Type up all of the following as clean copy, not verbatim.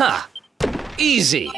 Ha! Easy!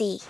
easy.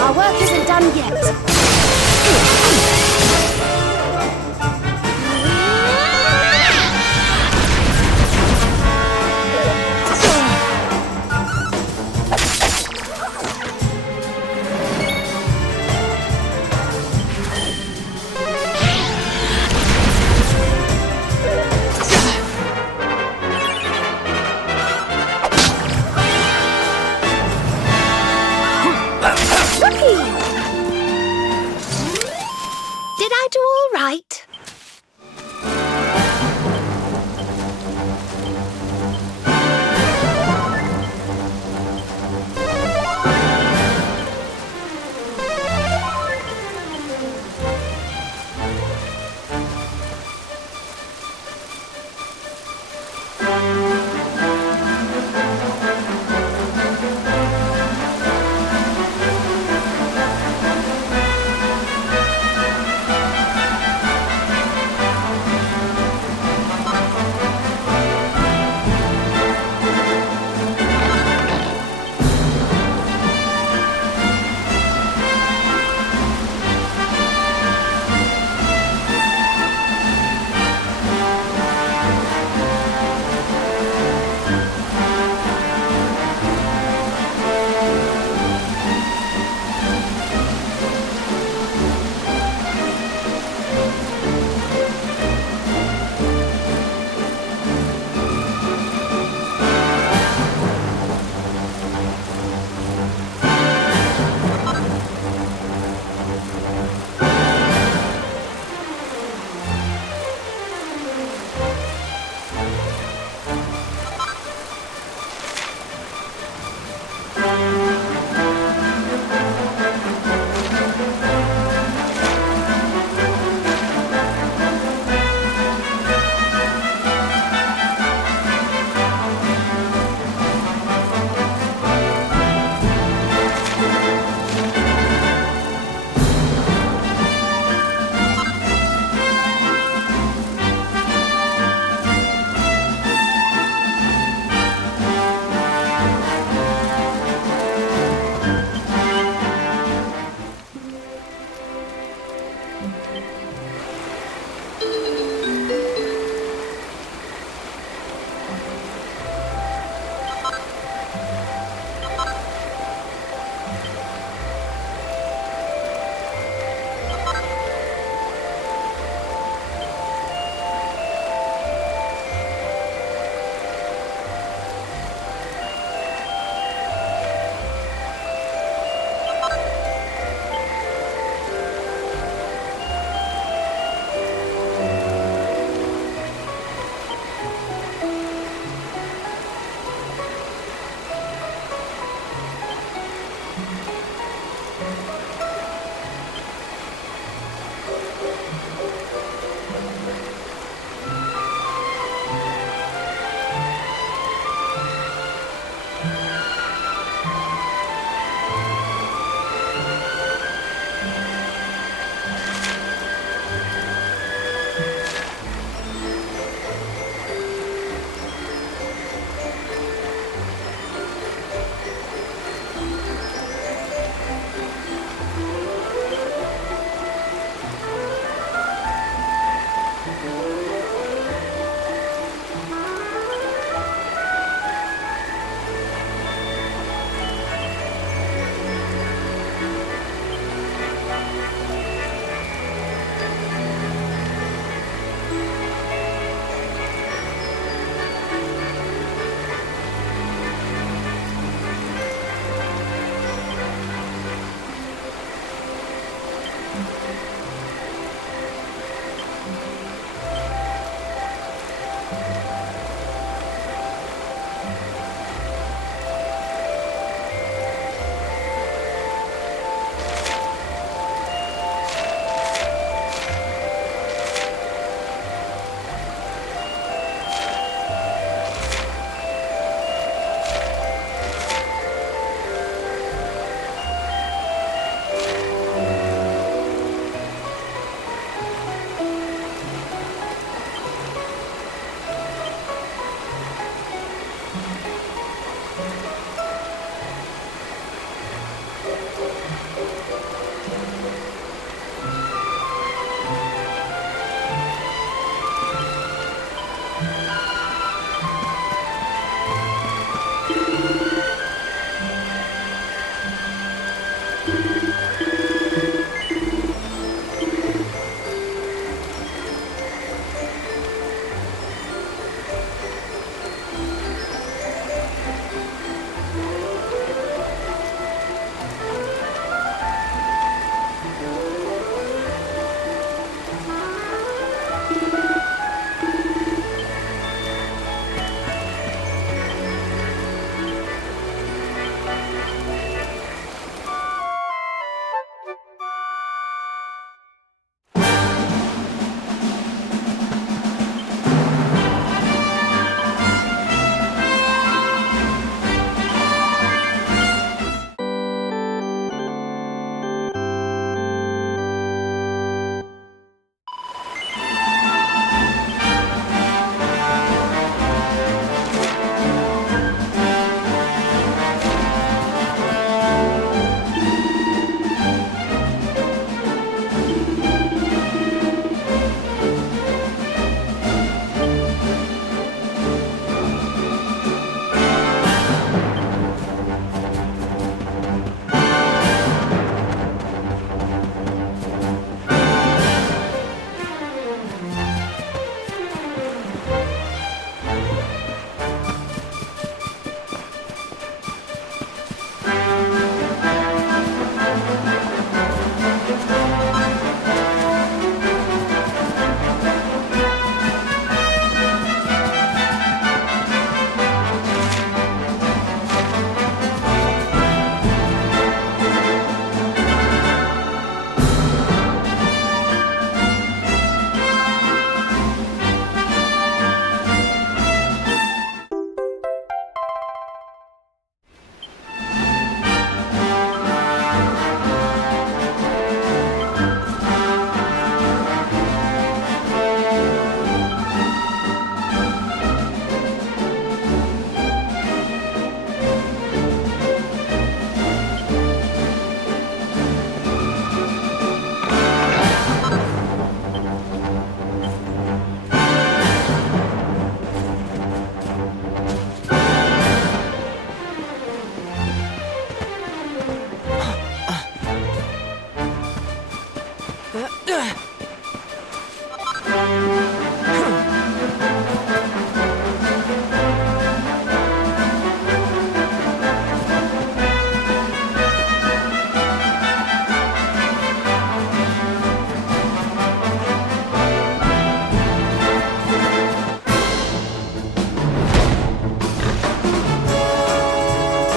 Our work isn't done yet. Did I do all right?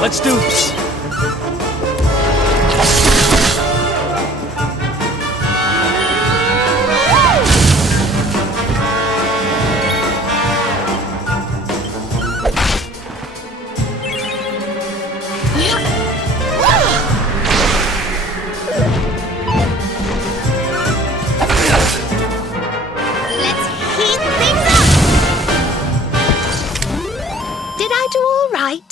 Let's do this. Let's heat things up! Did I do all right?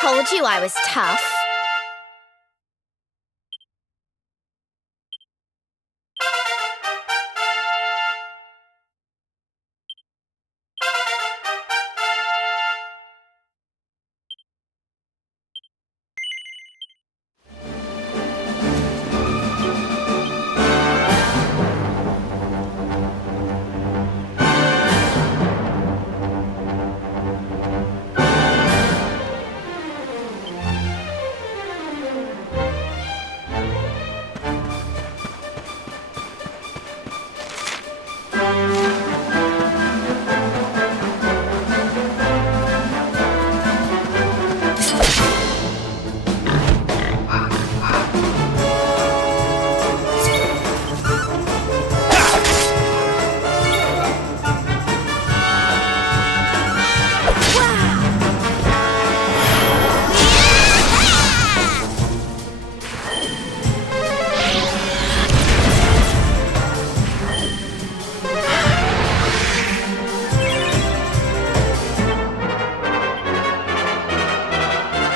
Told you I was tough.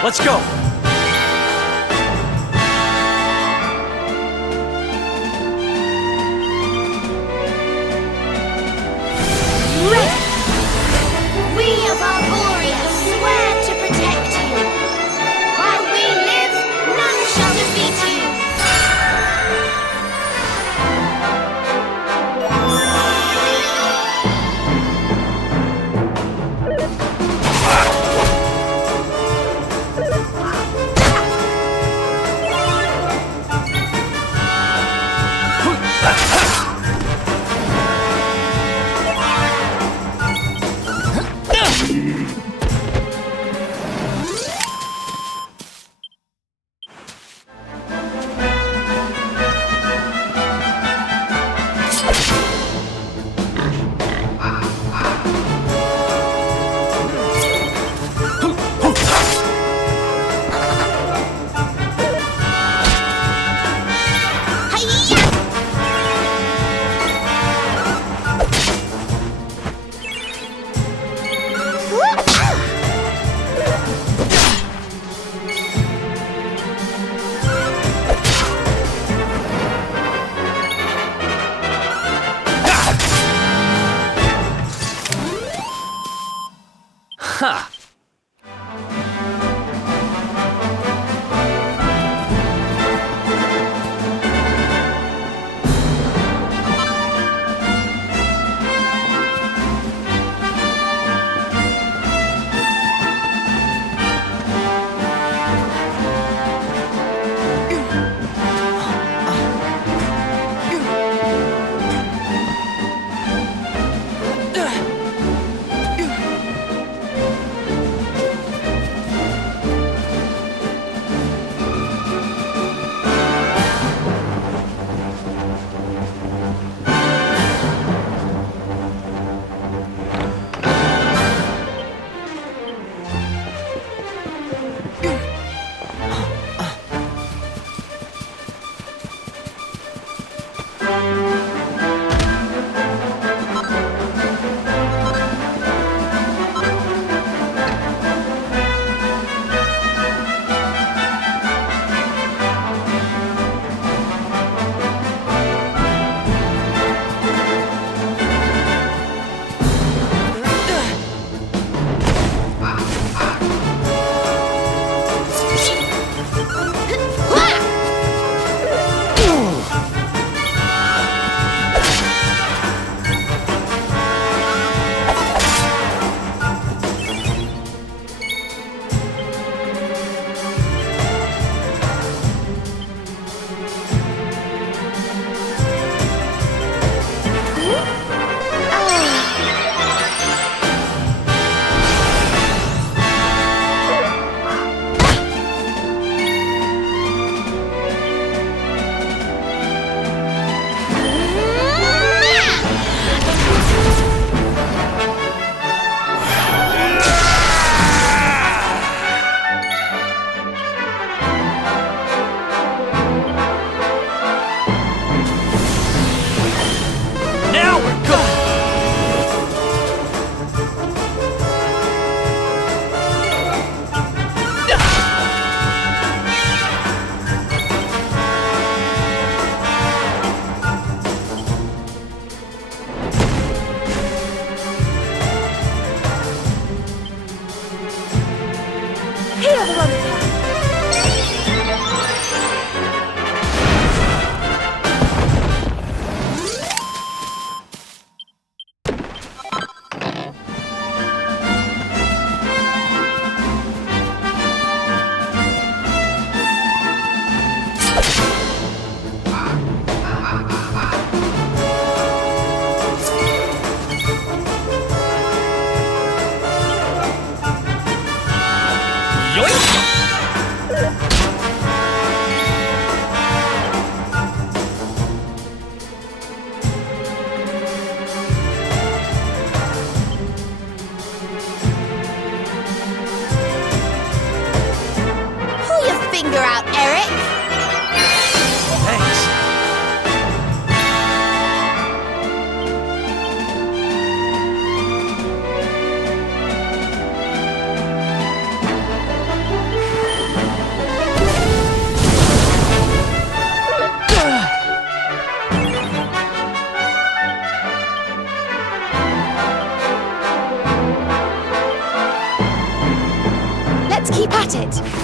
Let's go! Ready! We of Arborea swear to protect you. While we live, none shall defeat you. finger out, Eric. Thanks. Let's keep at it.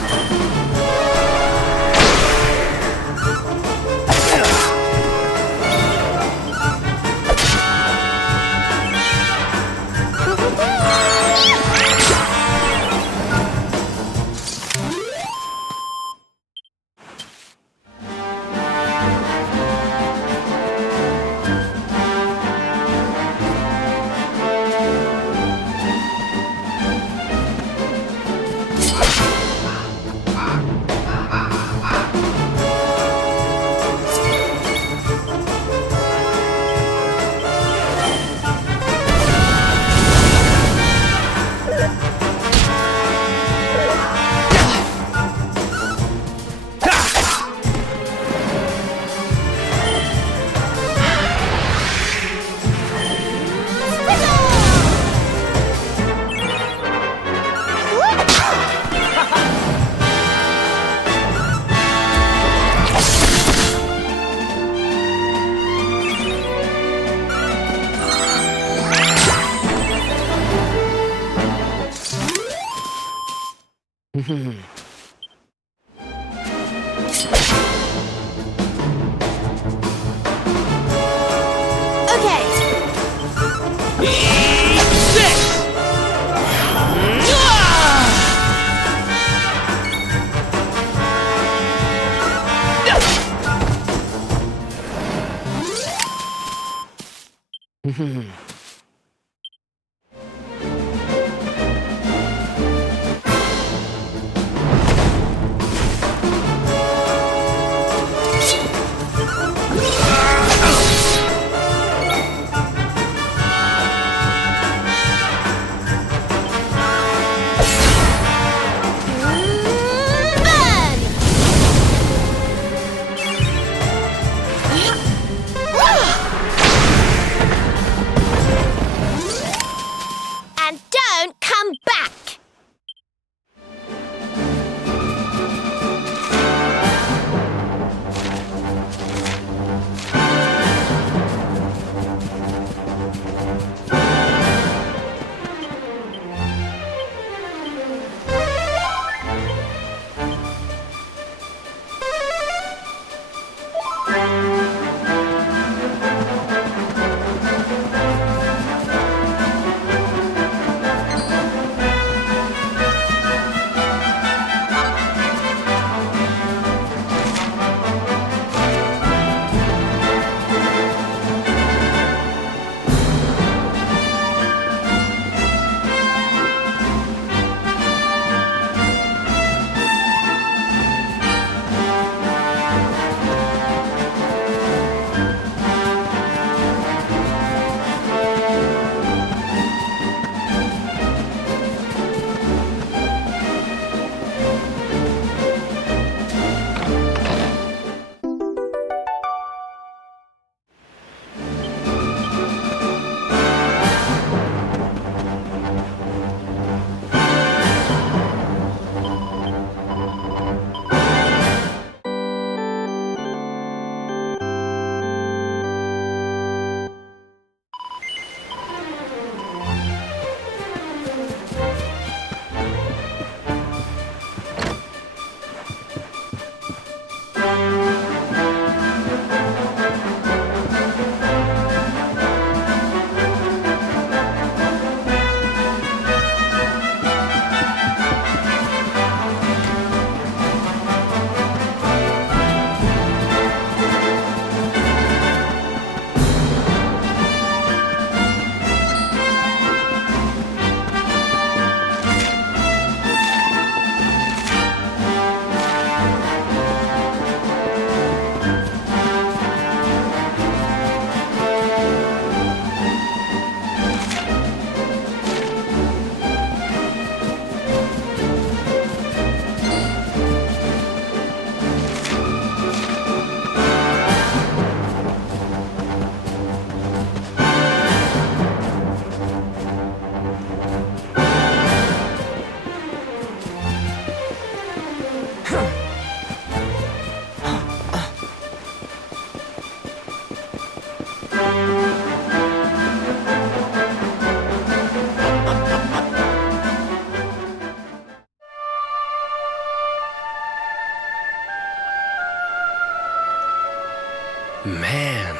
Man.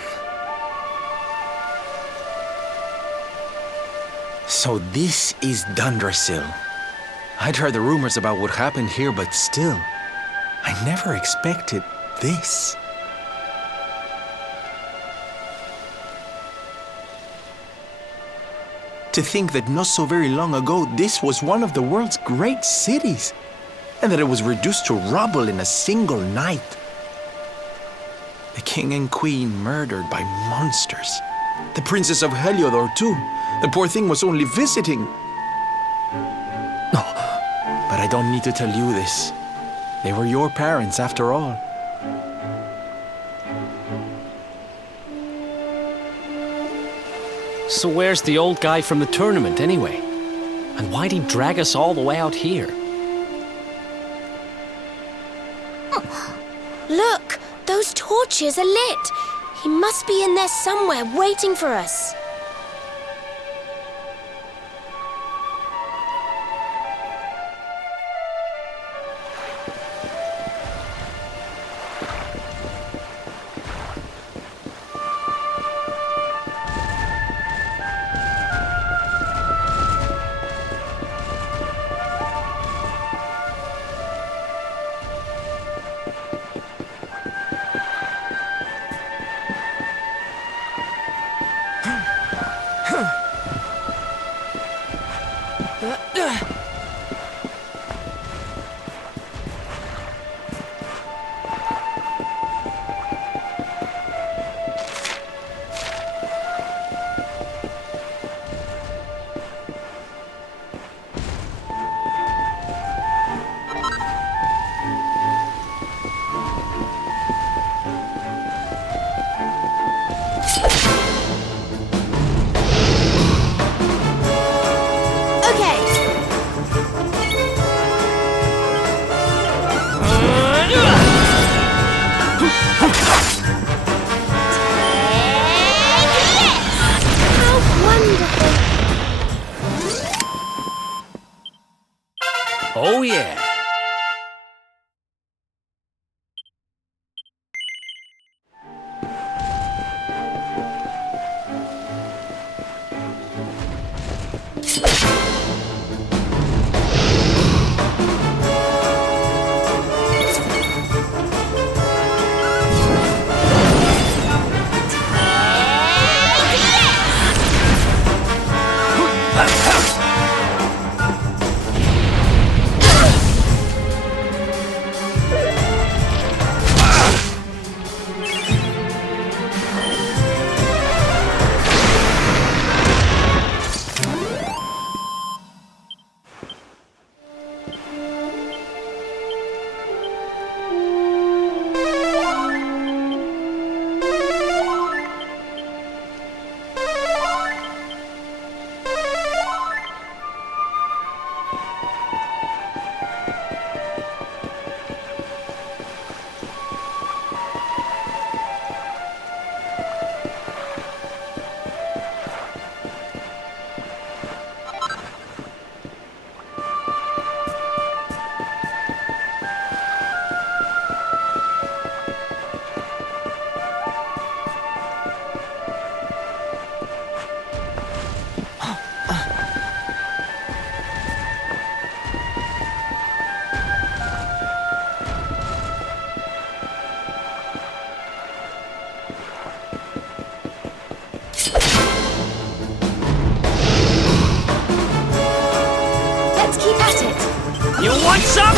So this is Dundrasil. I'd heard the rumors about what happened here, but still, I never expected this. To think that not so very long ago, this was one of the world's great cities, and that it was reduced to rubble in a single night. The king and queen murdered by monsters. The princess of Heliodor, too. The poor thing was only visiting. No, but I don't need to tell you this. They were your parents, after all. So where's the old guy from the tournament, anyway? And why'd he drag us all the way out here? Look! Those torches are lit! He must be in there somewhere, waiting for us. Oh, yeah. You want some?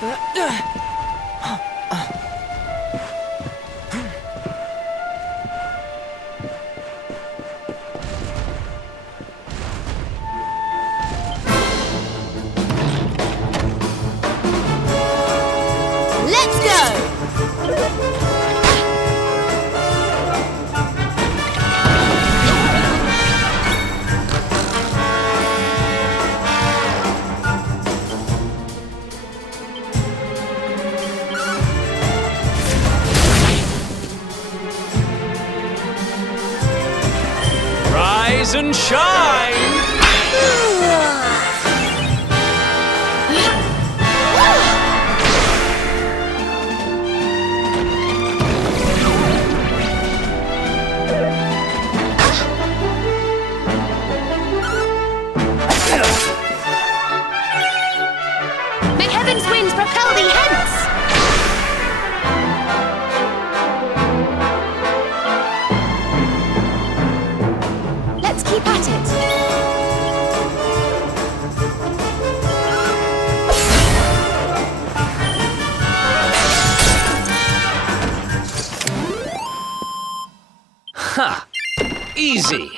Let's go! Rise and shine! May heaven's winds propel thee hence! Let's keep at it. Ha! Easy!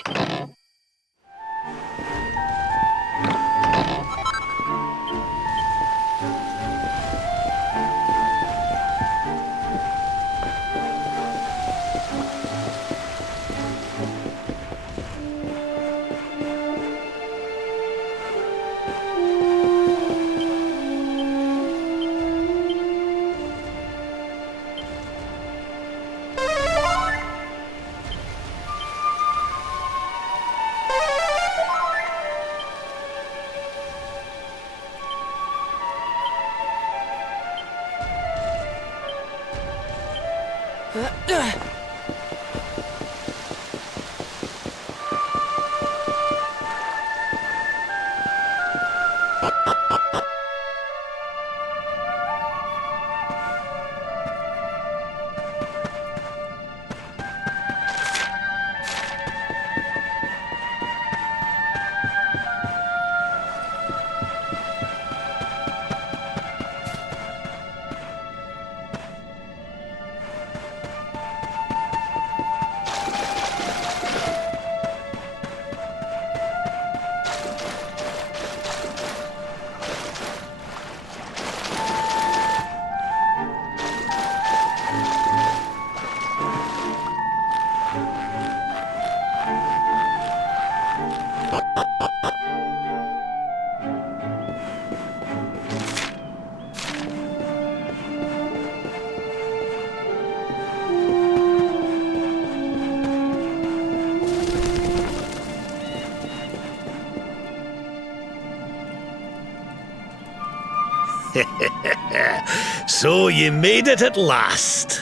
So you made it at last.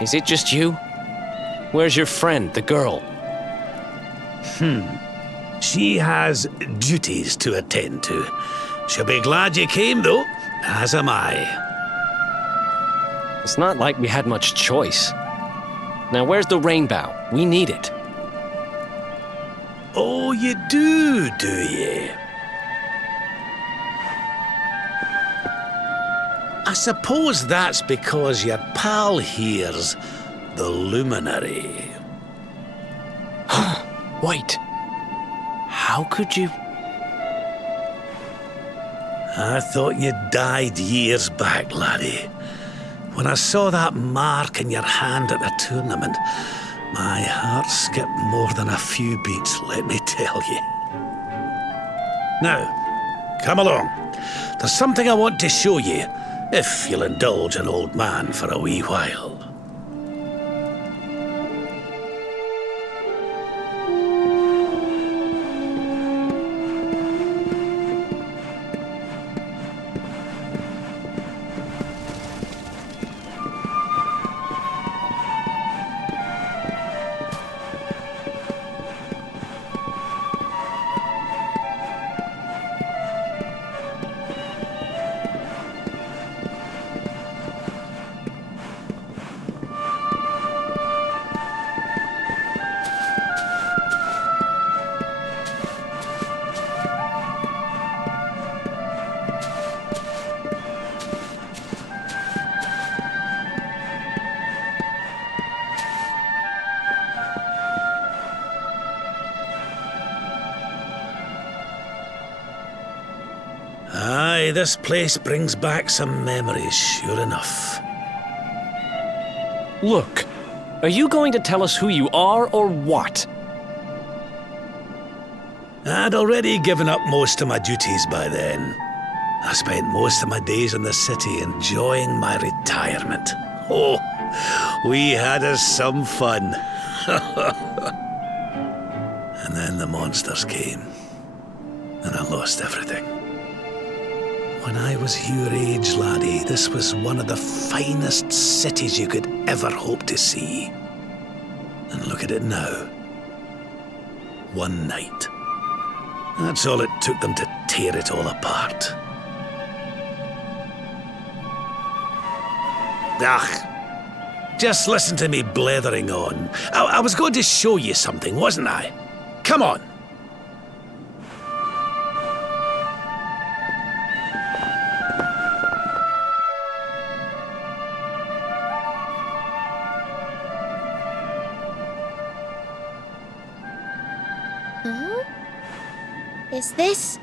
Is it just you? Where's your friend, the girl? She has duties to attend to. She'll be glad you came, though, as am I. It's not like we had much choice. Now, where's the rainbow? We need it. Oh, you do you? I suppose that's because your pal here's the luminary. Wait. How could you? I thought you died years back, laddie. When I saw that mark in your hand at the tournament, my heart skipped more than a few beats, let me tell you. Now, come along. There's something I want to show you, if you'll indulge an old man for a wee while. Aye, this place brings back some memories, sure enough. Look, are you going to tell us who you are or what? I'd already given up most of my duties by then. I spent most of my days in the city enjoying my retirement. Oh, we had us some fun. And then the monsters came, and I lost everything. When I was your age, laddie, this was one of the finest cities you could ever hope to see. And look at it now. One night. That's all it took them to tear it all apart. Just listen to me blethering on. I was going to show you something, wasn't I? Come on. Huh? Is this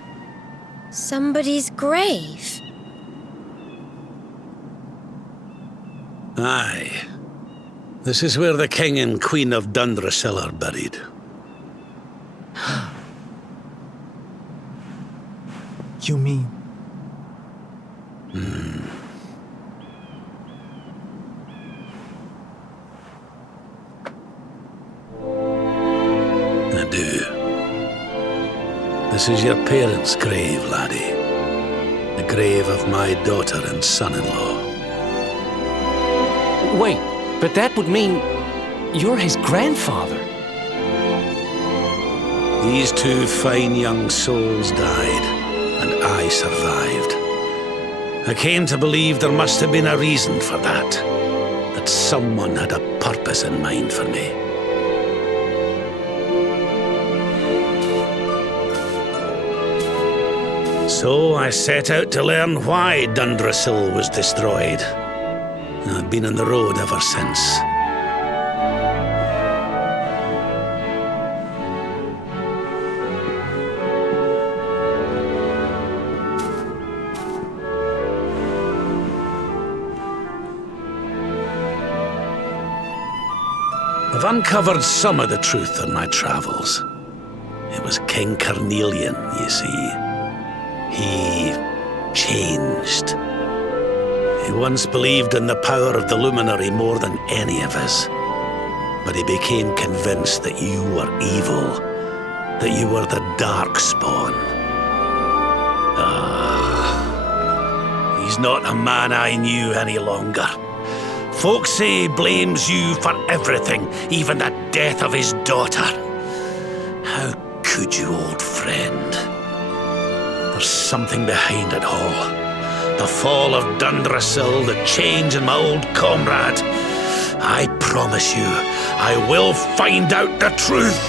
somebody's grave? Aye. This is where the King and Queen of Dundrasil are buried. You mean? I do. This is your parents' grave, laddie. The grave of my daughter and son-in-law. Wait, but that would mean you're his grandfather. These two fine young souls died, and I survived. I came to believe there must have been a reason for that. That someone had a purpose in mind for me. So I set out to learn why Dundrasil was destroyed. I've been on the road ever since. I've uncovered some of the truth on my travels. It was King Carnelian, you see. He changed. He once believed in the power of the luminary more than any of us. But he became convinced that you were evil, that you were the Darkspawn. He's not a man I knew any longer. Folks say he blames you for everything, even the death of his daughter. How could you, old friend? There's something behind it all. The fall of Dundrasil, the change in my old comrade. I promise you, I will find out the truth.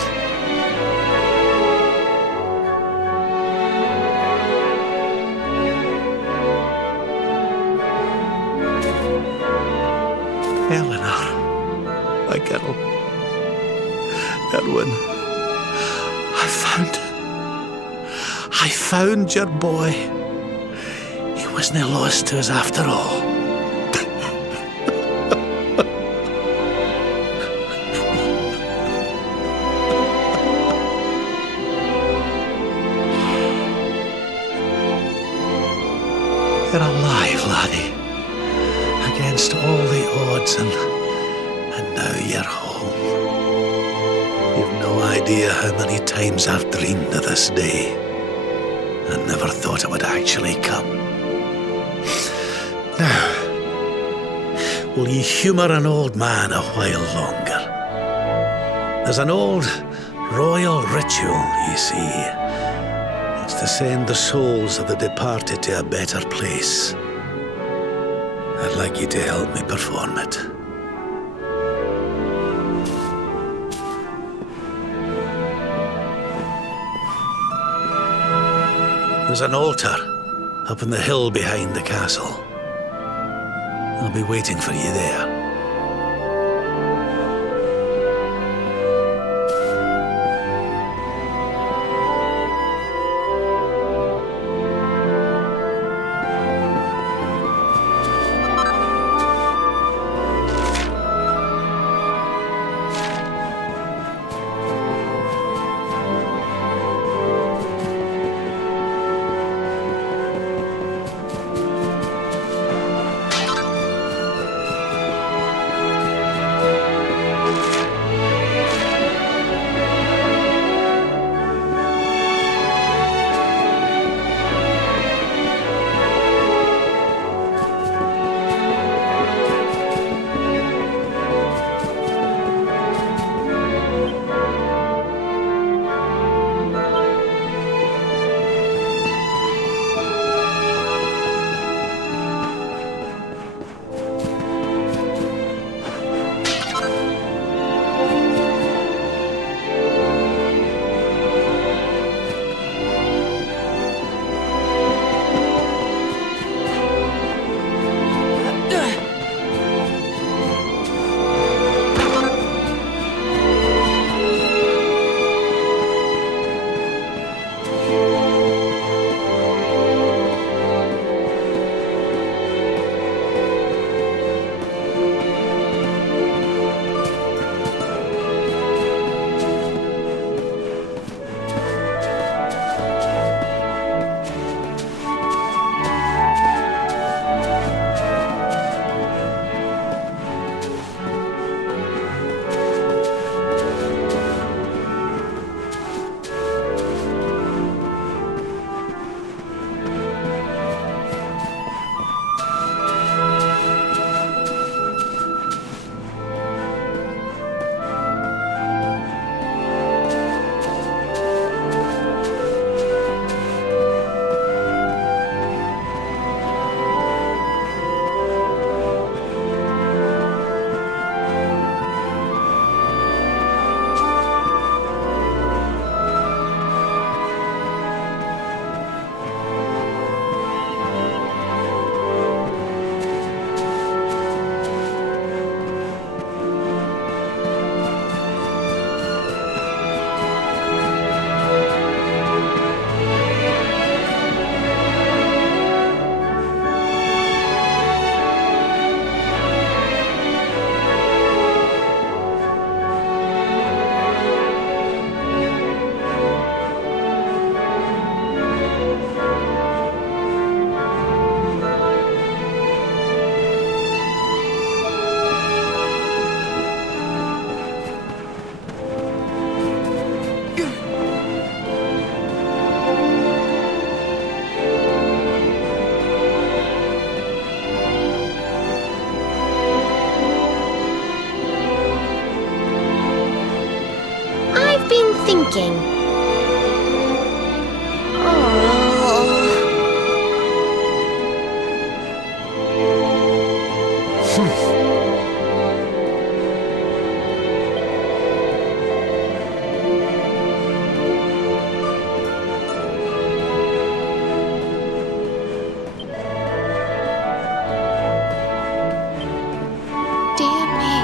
Eleanor, my girl. Edwin, I found your boy. He wasn't lost to us after all. You're alive, laddie. Against all the odds, and now you're home. You've no idea how many times I've dreamed of this day. I never thought it would actually come. Now, will you humour an old man a while longer? There's an old royal ritual, you see. It's to send the souls of the departed to a better place. I'd like you to help me perform it. There's an altar up on the hill behind the castle. I'll be waiting for you there. begging. Oh. Dear me.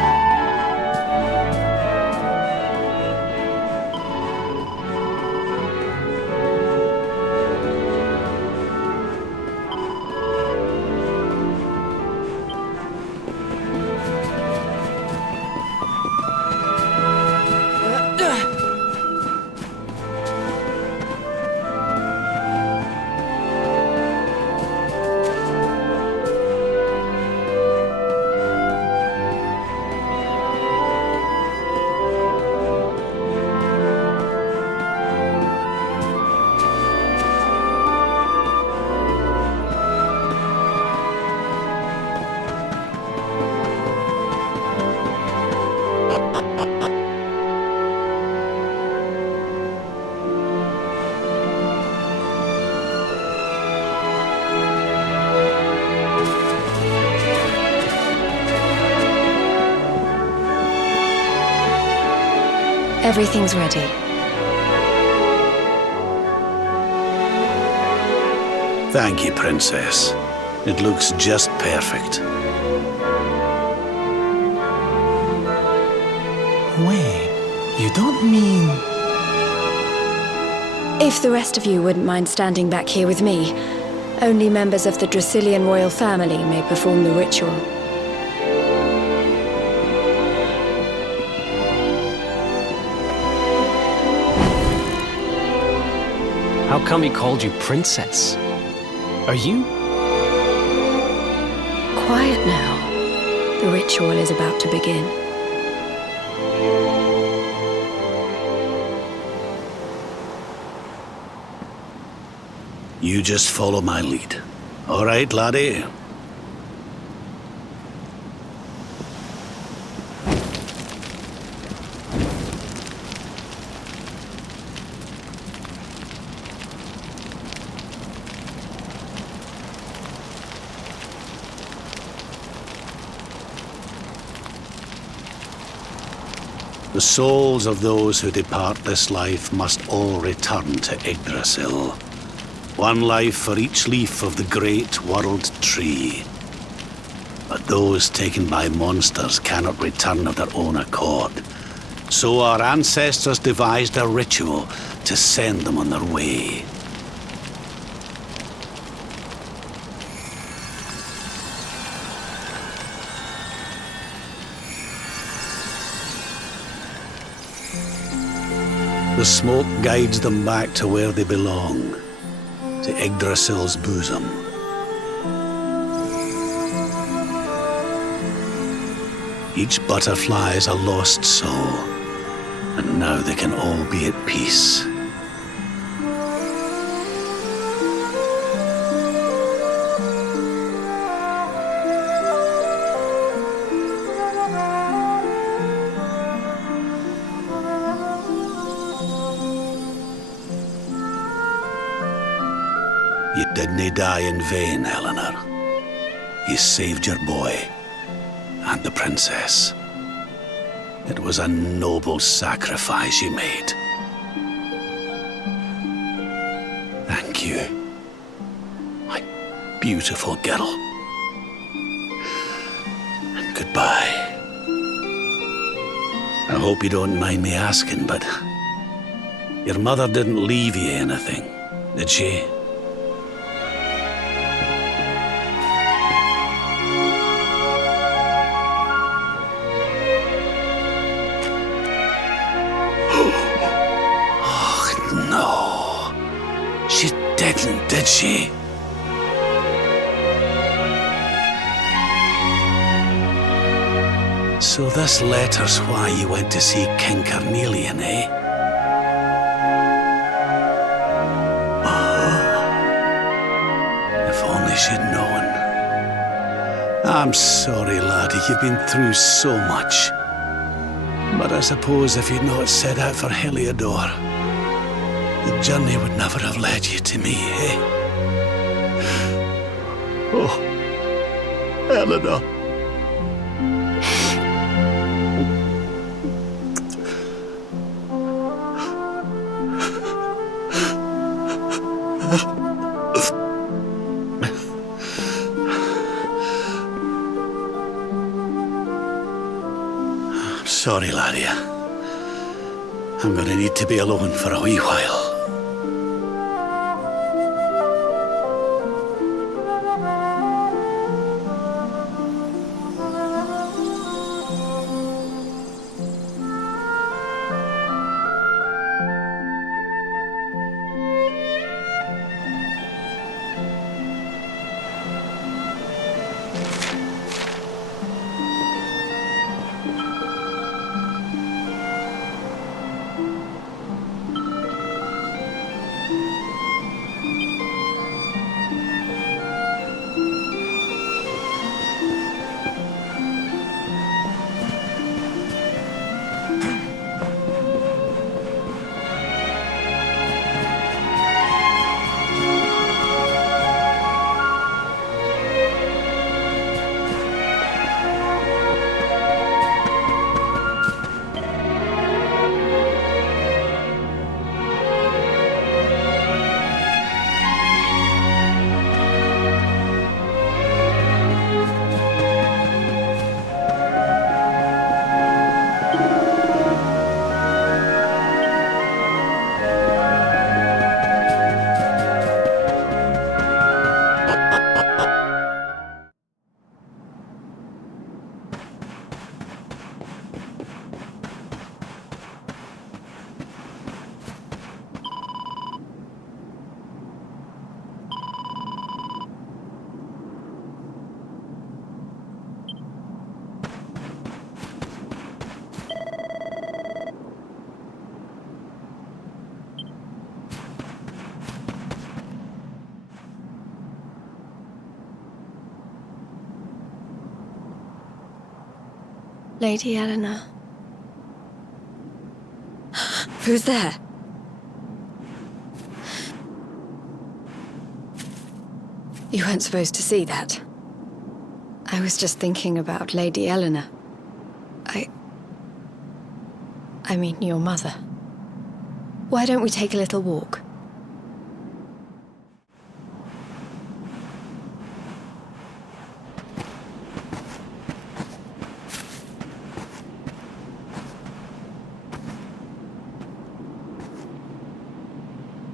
Everything's ready. Thank you, Princess. It looks just perfect. Wait, you don't mean... If the rest of you wouldn't mind standing back here with me, only members of the Dracilian royal family may perform the ritual. How come he called you princess? Are you? Quiet now. The ritual is about to begin. You just follow my lead. All right, laddie? The souls of those who depart this life must all return to Yggdrasil. One life for each leaf of the great world tree. But those taken by monsters cannot return of their own accord. So our ancestors devised a ritual to send them on their way. The smoke guides them back to where they belong, to Yggdrasil's bosom. Each butterfly is a lost soul, and now they can all be at peace. You didn't die in vain, Eleanor. You saved your boy and the princess. It was a noble sacrifice you made. Thank you, my beautiful girl. And goodbye. I hope you don't mind me asking, but your mother didn't leave you anything, did she? Did she? So this letter's why you went to see King Carnelian, eh? Oh, if only she'd known. I'm sorry, laddie, you've been through so much. But I suppose if you'd not set out for Heliodor, The journey would never have led you to me, eh? Oh, Eleanor. I'm sorry, laddie. I'm gonna need to be alone for a wee while. Lady Eleanor. Who's there? You weren't supposed to see that. I was just thinking about Lady Eleanor. I mean, your mother. Why don't we take a little walk?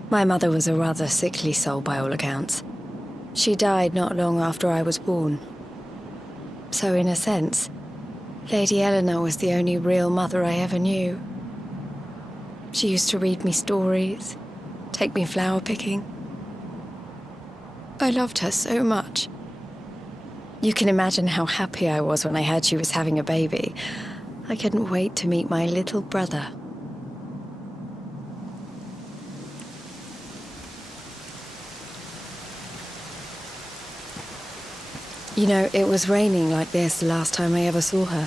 My mother was a rather sickly soul by all accounts. She died not long after I was born. So in a sense, Lady Eleanor was the only real mother I ever knew. She used to read me stories, take me flower picking. I loved her so much. You can imagine how happy I was when I heard she was having a baby. I couldn't wait to meet my little brother. You know, it was raining like this the last time I ever saw her.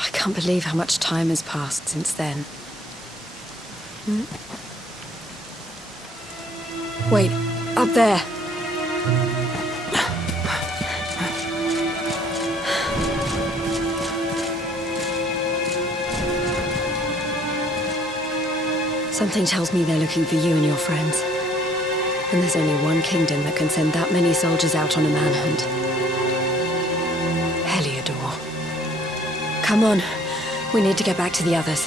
I can't believe how much time has passed since then. Wait, up there! Something tells me they're looking for you and your friends. And there's only one kingdom that can send that many soldiers out on a manhunt. Heliodor. Come on, we need to get back to the others.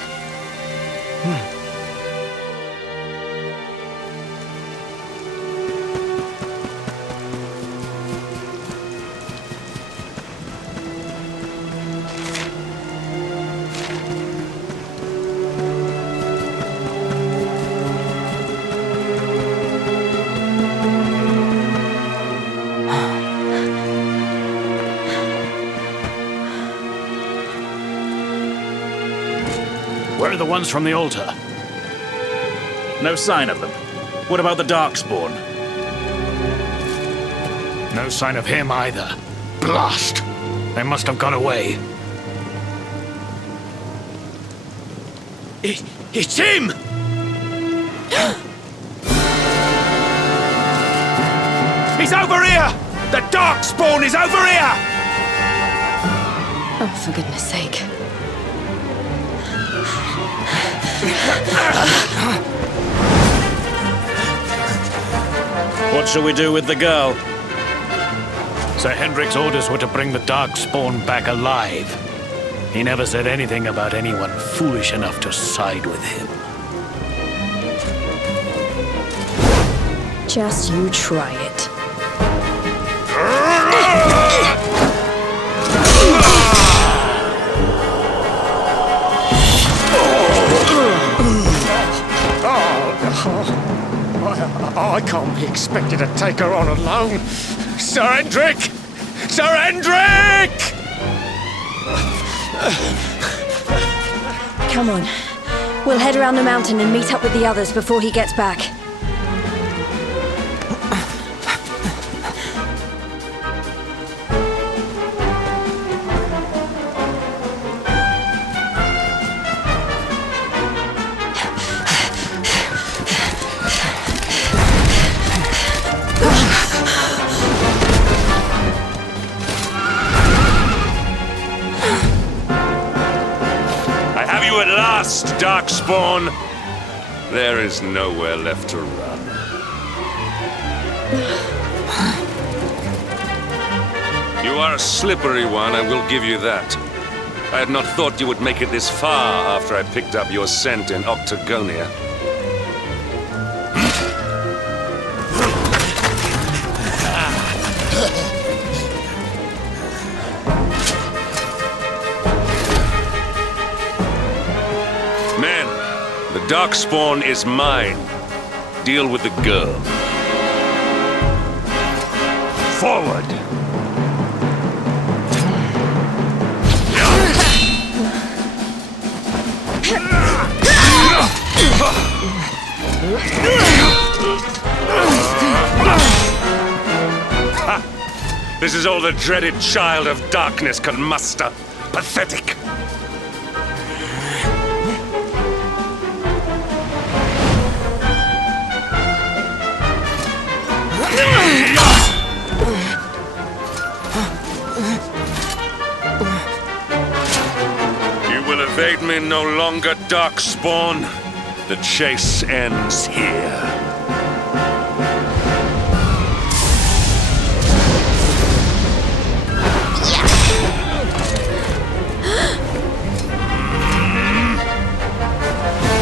Where are the ones from the altar? No sign of them. What about the Darkspawn? No sign of him either. Blast! They must have gone away. It's him! He's over here! The Darkspawn is over here! Oh, for goodness sake. What shall we do with the girl? Sir Hendrik's orders were to bring the Darkspawn back alive. He never said anything about anyone foolish enough to side with him. Just you try it. I can't be expected to take her on alone. Sir Hendrik! Sir Hendrik! Come on. We'll head around the mountain and meet up with the others before he gets back. At last, Darkspawn! There is nowhere left to run. You are a slippery one, I will give you that. I had not thought you would make it this far after I picked up your scent in Octagonia. The Darkspawn is mine. Deal with the girl. Forward! Ha! This is all the dreaded child of darkness can muster. Pathetic! Evade me no longer, Darkspawn. The chase ends here.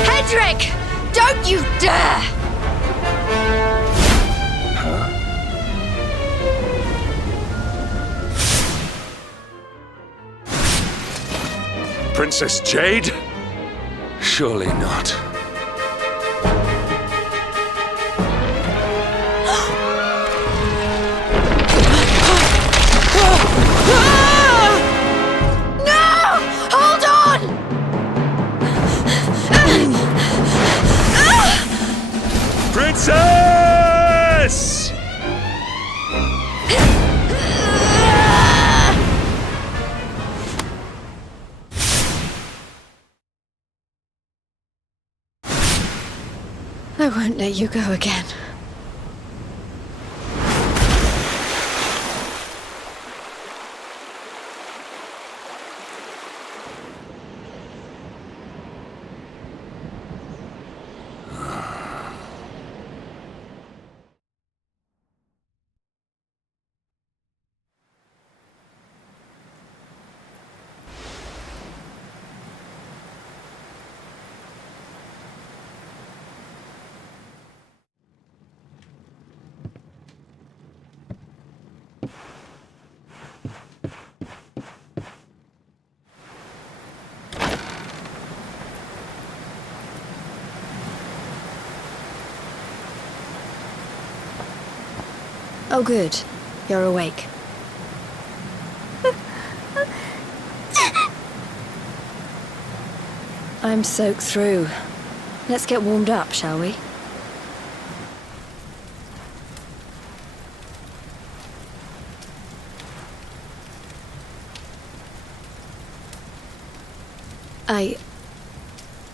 Hendrik! Don't you dare! Princess Jade? Surely not. No! Hold on! Princess! I won't let you go again. Oh, good. You're awake. I'm soaked through. Let's get warmed up, shall we?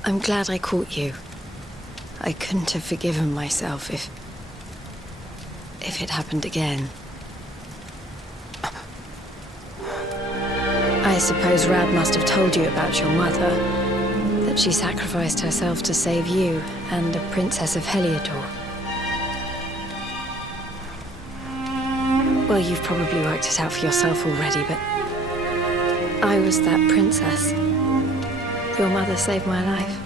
I'm glad I caught you. I couldn't have forgiven myself if it happened again. I suppose Rab must have told you about your mother, that she sacrificed herself to save you and the Princess of Heliodor. Well, you've probably worked it out for yourself already, but I was that princess. Your mother saved my life.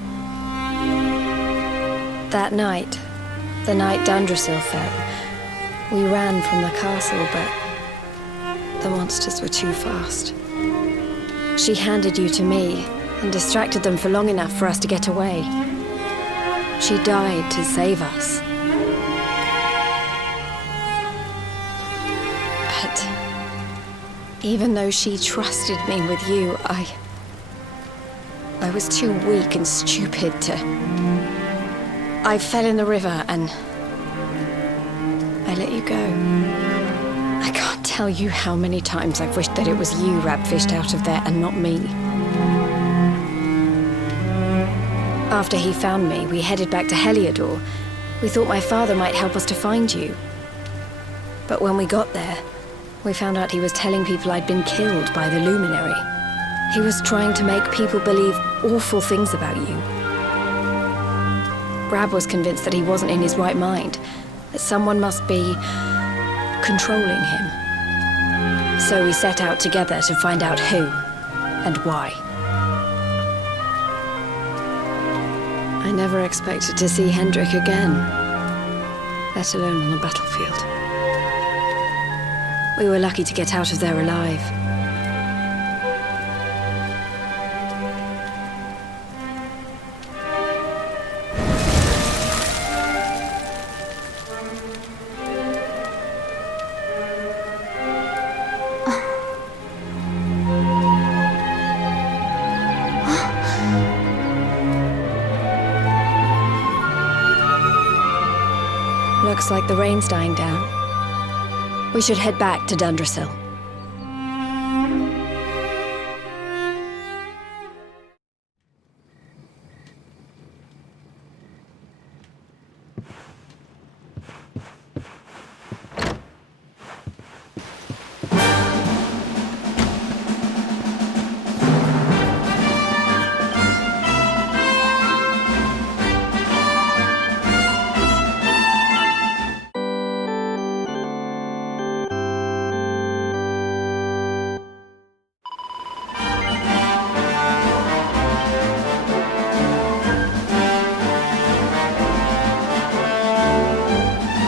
That night, the night Dundrasil fell, we ran from the castle, but the monsters were too fast. She handed you to me and distracted them for long enough for us to get away. She died to save us. But even though she trusted me with you, I was too weak and stupid to... I fell in the river and I let you go. I can't tell you how many times I've wished that it was you Rab fished out of there and not me. After he found me, we headed back to Heliodor. We thought my father might help us to find you. But when we got there, we found out he was telling people I'd been killed by the Luminary. He was trying to make people believe awful things about you. Rab was convinced that he wasn't in his right mind, that someone must be controlling him. So we set out together to find out who and why. I never expected to see Hendrik again, let alone on a battlefield. We were lucky to get out of there alive. Looks like the rain's dying down. We should head back to Dundrasil.